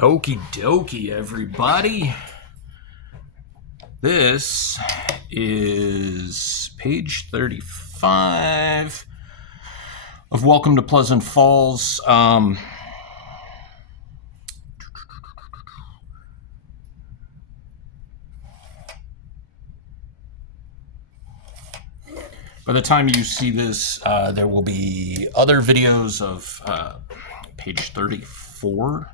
Okie dokie, everybody. This is page 35 of Welcome to Pleasant Falls. By the time you see this, there will be other videos of page 34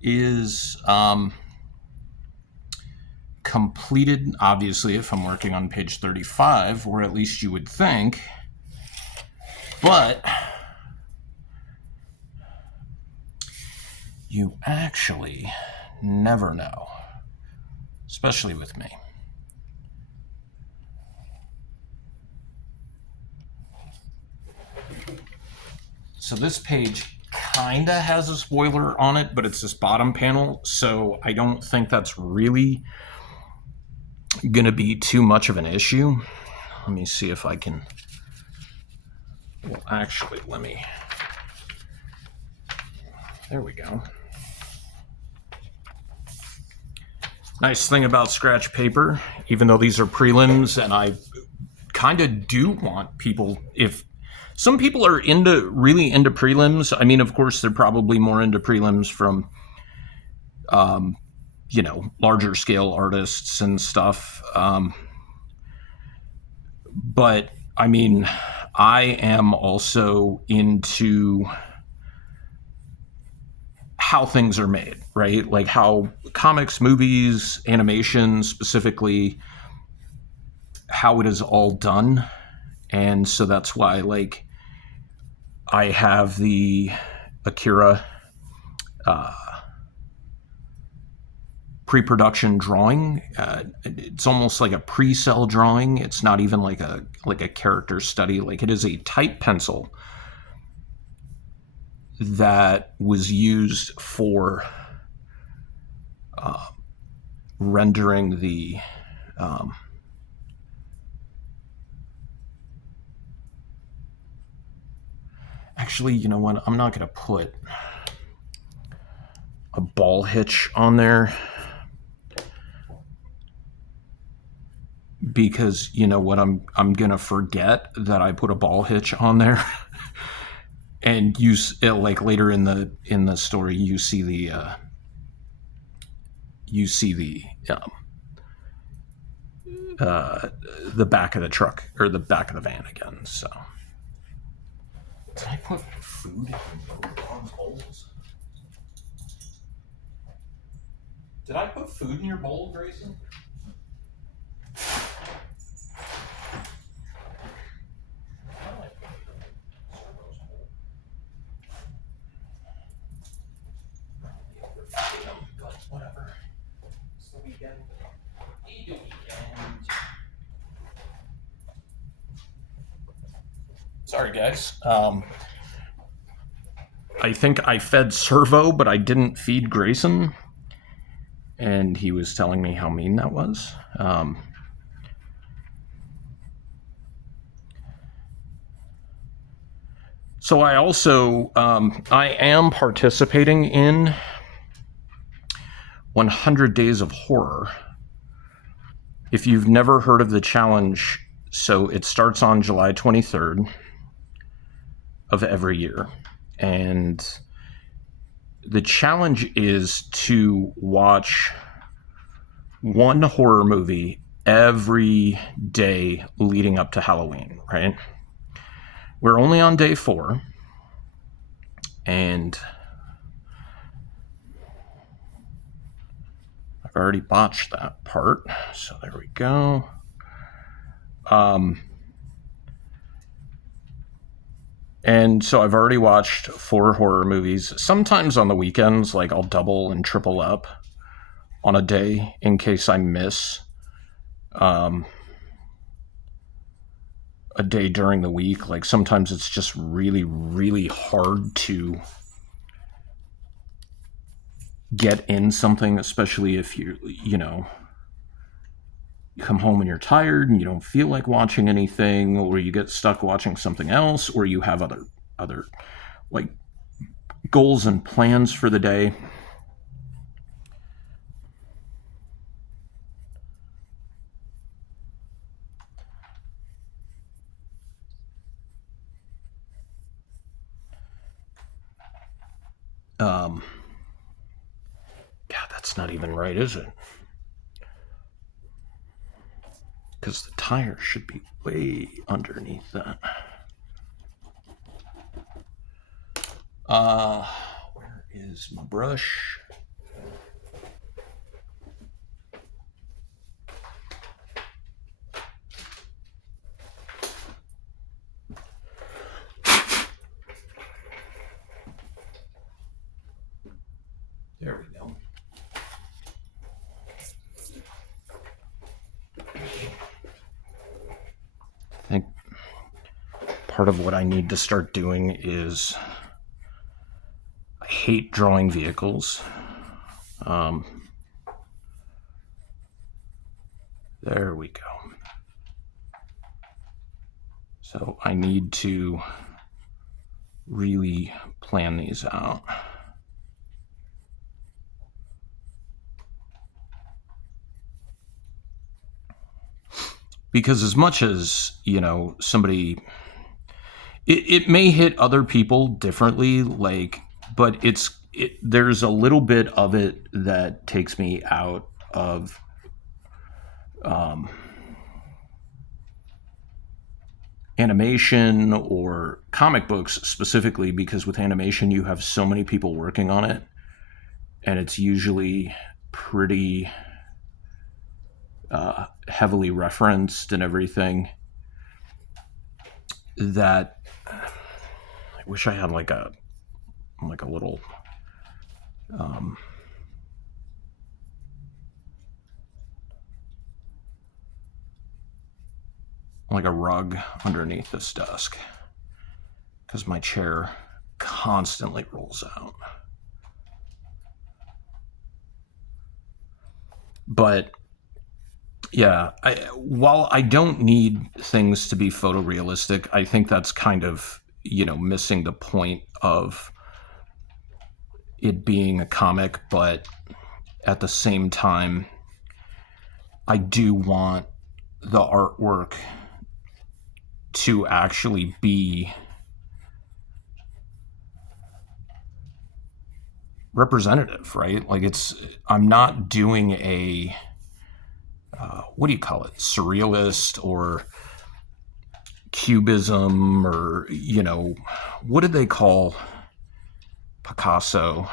is completed, obviously, if I'm working on page 35, or at least you would think, but you actually never know, especially with me. So this page kind of has a spoiler on it, but it's this bottom panel, so I don't think that's really going to be too much of an issue. Let me see if I can... Well, actually, let me... There we go. Nice thing about scratch paper, even though these are prelims, and I kind of do want people, if some people are really into prelims. I mean, of course, they're probably more into prelims from, larger scale artists and stuff. But I mean, I am also into how things are made, right? Like how comics, movies, animation, specifically, how it is all done. And so that's why, like, I have the Akira pre-production drawing. It's almost like a pre-cell drawing. It's not even like a character study. Like, it is a type pencil that was used for rendering the actually, you know what? I'm not going to put a ball hitch on there because, you know what? I'm going to forget that I put a ball hitch on there. And like later in the story, you see the back of the truck, or the back of the van again. So, did I put food in your dog's bowls? Did I put food in your bowl, Grayson? Whatever. It's the weekend. Sorry, guys. I think I fed Servo, but I didn't feed Grayson. And he was telling me how mean that was. So I also, I am participating in 100 Days of Horror. If you've never heard of the challenge, so it starts on July 23rd of every year. And the challenge is to watch one horror movie every day leading up to Halloween, right? We're only on day 4. And I've already botched that part, so there we go. And so I've already watched 4 horror movies. Sometimes on the weekends, like, I'll double and triple up on a day in case I miss a day during the week. Like, sometimes it's just really, really hard to get in something, especially if you come home and you're tired and you don't feel like watching anything, or you get stuck watching something else, or you have other like goals and plans for the day. God, that's not even right, is it? Because the tire should be way underneath that. Where is my brush? There we go. I think part of what I need to start doing is I hate drawing vehicles. There we go. So I need to really plan these out. Because as much as, somebody, it may hit other people differently, but there's a little bit of it that takes me out of animation or comic books specifically, because with animation you have so many people working on it, and it's usually pretty heavily referenced and everything, that I wish I had like a little like a rug underneath this desk, because my chair constantly rolls out. But yeah, while I don't need things to be photorealistic, I think that's kind of, missing the point of it being a comic. But at the same time, I do want the artwork to actually be representative, right? Like I'm not doing a, what do you call it? Surrealist or cubism, or, what did they call Picasso?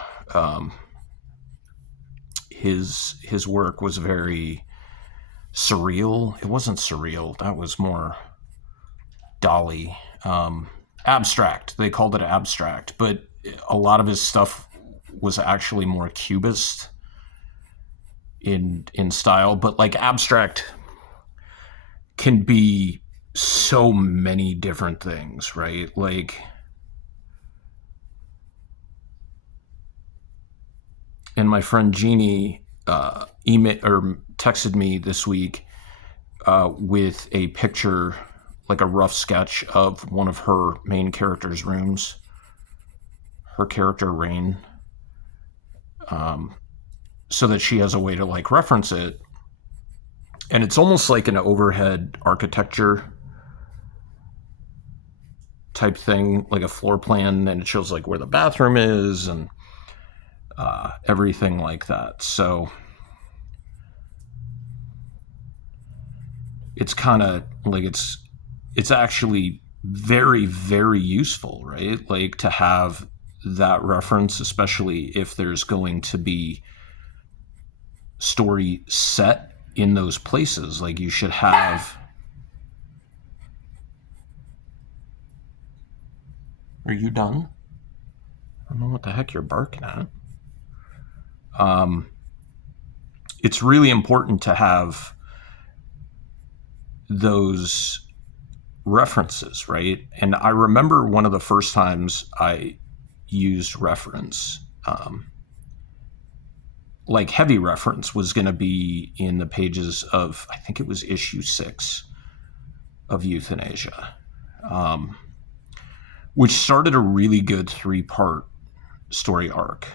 His work was very surreal. It wasn't surreal. That was more Dali. Abstract. They called it abstract, but a lot of his stuff was actually more cubist in style. But like abstract can be so many different things, right? Like, and my friend Jeannie email or texted me this week with a picture, like a rough sketch of one of her main character's rooms. Her character Rain, so that she has a way to like reference it, and it's almost like an overhead architecture type thing, like a floor plan, and it shows like where the bathroom is and everything like that. So it's kind of like it's actually very, very useful, right? Like to have that reference, especially if there's going to be story set in those places. Like you should have. Are you done? I don't know what the heck you're barking at. It's really important to have those references, right? And I remember one of the first times I used reference, like heavy reference, was going to be in the pages of, I think it was issue 6 of Euthanasia, which started a really good 3-part story arc.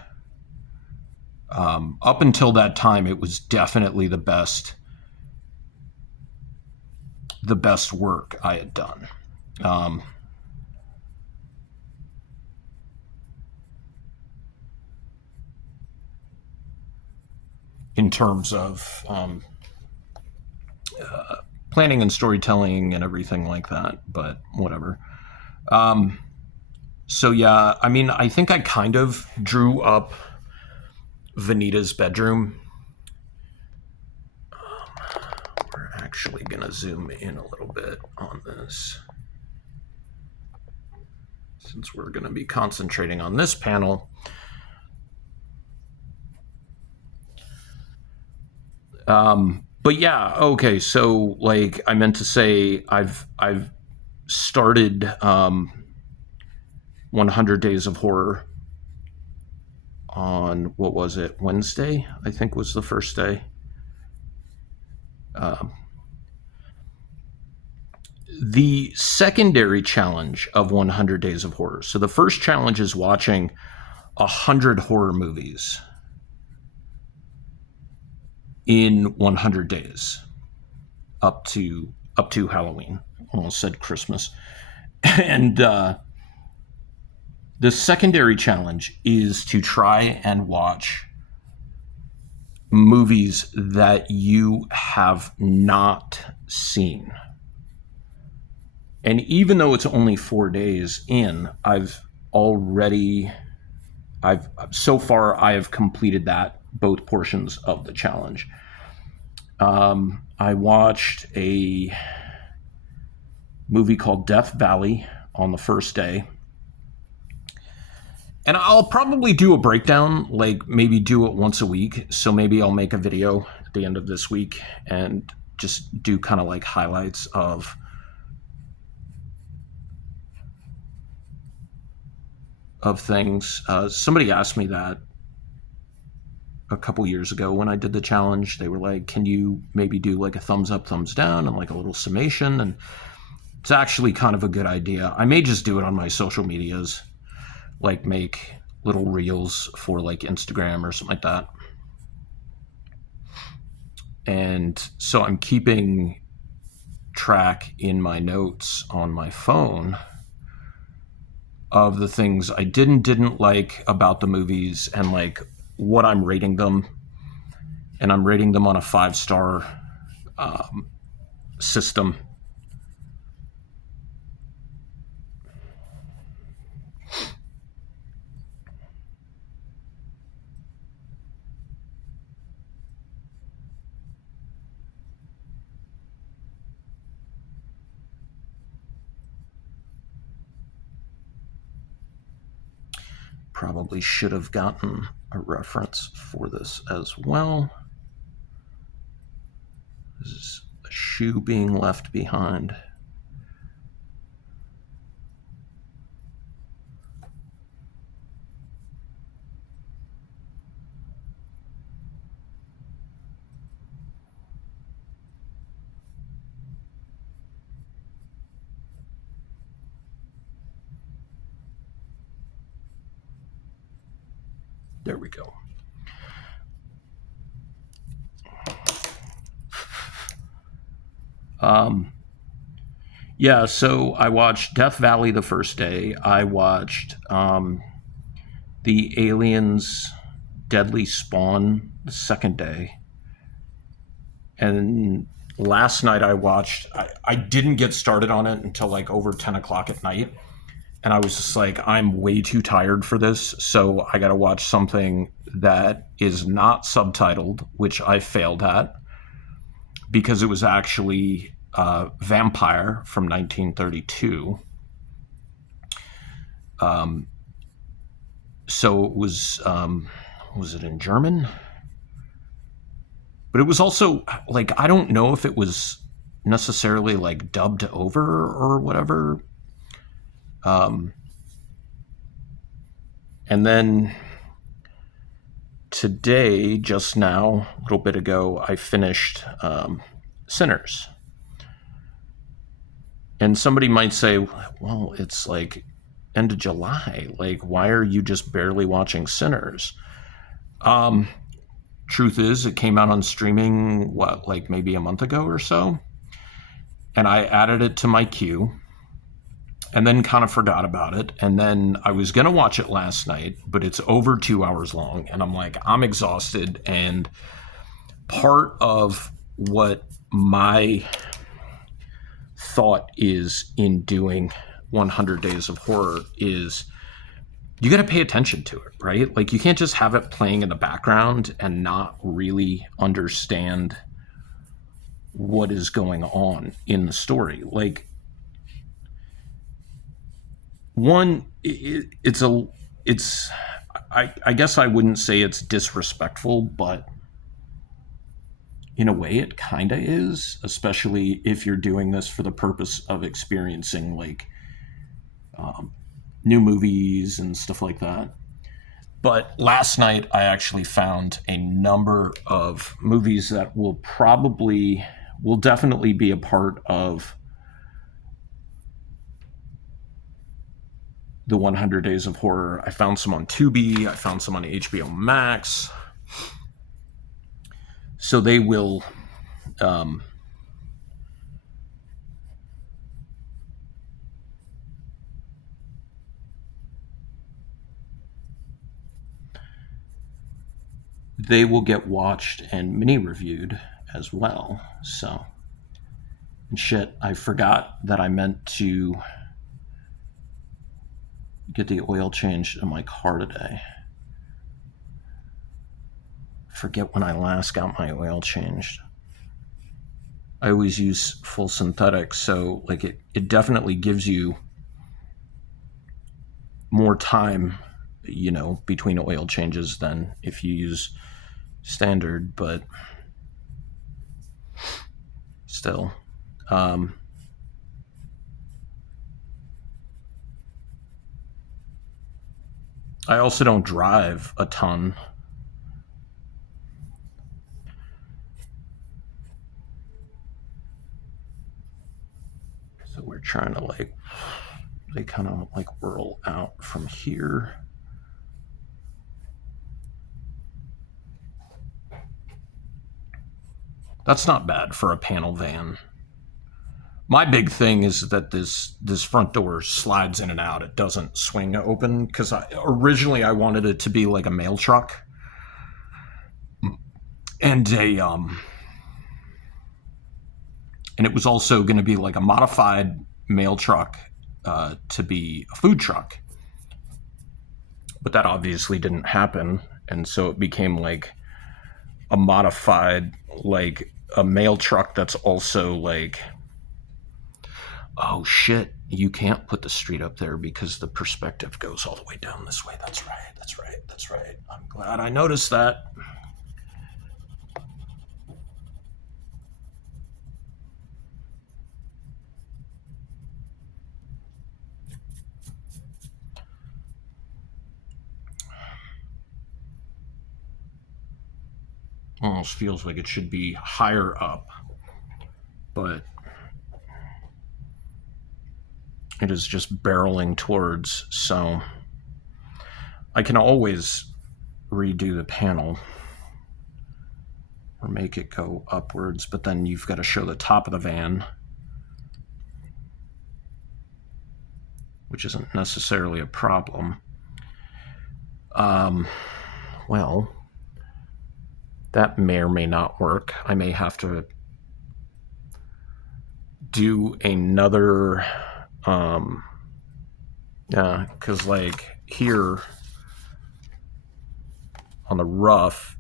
Up until that time, it was definitely the best work I had done. in terms of planning and storytelling and everything like that, but whatever. So yeah, I mean, I think I kind of drew up Vanita's bedroom. We're actually going to zoom in a little bit on this, since we're going to be concentrating on this panel. But yeah, okay. So like I meant to say, I've started 100 Days of Horror on, what was it, Wednesday? I think was the first day. The secondary challenge of 100 Days of Horror. So the first challenge is watching 100 horror movies in 100 days up to Halloween. Almost said Christmas. And the secondary challenge is to try and watch movies that you have not seen. And even though it's only 4 days in, so far I have completed both portions of the challenge. I watched a movie called Death Valley on the first day. And I'll probably do a breakdown, like maybe do it once a week. So maybe I'll make a video at the end of this week and just do kind of like highlights of things. Somebody asked me that a couple years ago when I did the challenge. They were like, can you maybe do like a thumbs up, thumbs down, and like a little summation? And it's actually kind of a good idea. I may just do it on my social medias, like make little reels for like Instagram or something like that. And so I'm keeping track in my notes on my phone of the things I didn't like about the movies and like what I'm rating them. And I'm rating them on a 5-star system. Probably should have gotten a reference for this as well. This is a shoe being left behind. There we go. Yeah, so I watched Death Valley the first day. I watched the Aliens Deadly Spawn the second day. And last night I didn't get started on it until like over 10 o'clock at night. And I was just like, I'm way too tired for this, so I got to watch something that is not subtitled, which I failed at, because it was actually Vampire from 1932. So it was it in German? But it was also, like, I don't know if it was necessarily, like, dubbed over or whatever. And then today, just now, a little bit ago, I finished Sinners. And somebody might say, well, it's like end of July. Like, why are you just barely watching Sinners? Truth is, it came out on streaming, like maybe a month ago or so. And I added it to my queue and then kind of forgot about it. And then I was going to watch it last night, but it's over 2 hours long. And I'm like, I'm exhausted. And part of what my thought is in doing 100 Days of Horror is you got to pay attention to it, right? Like, you can't just have it playing in the background and not really understand what is going on in the story. Like, one, I guess I wouldn't say it's disrespectful, but in a way it kind of is, especially if you're doing this for the purpose of experiencing like new movies and stuff like that. But last night I actually found a number of movies that will definitely be a part of the 100 Days of Horror. I found some on Tubi. I found some on HBO Max. So they will they will get watched and mini reviewed as well. So, and shit, I forgot that I meant to get the oil changed in my car today. Forget when I last got my oil changed. I always use full synthetic, so like it definitely gives you more time, you know, between oil changes than if you use standard, but still. I also don't drive a ton. So we're trying to like, they kind of like whirl out from here. That's not bad for a panel van. My big thing is that this front door slides in and out. It doesn't swing open, because originally I wanted it to be like a mail truck and and it was also going to be like a modified mail truck to be a food truck. But that obviously didn't happen, and so it became like a modified, like a mail truck that's also like, oh shit, you can't put the street up there because the perspective goes all the way down this way. That's right. I'm glad I noticed that. Almost feels like it should be higher up, but it is just barreling towards, so I can always redo the panel or make it go upwards, but then you've got to show the top of the van, which isn't necessarily a problem. Well, that may or may not work. I may have to do another, because like here on the rough,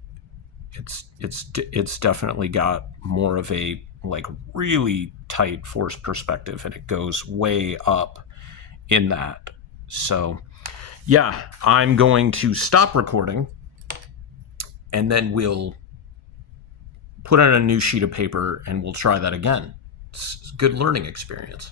it's definitely got more of a like really tight forced perspective, and it goes way up in that. So yeah, I'm going to stop recording, and then we'll put on a new sheet of paper and we'll try that again. It's a good learning experience.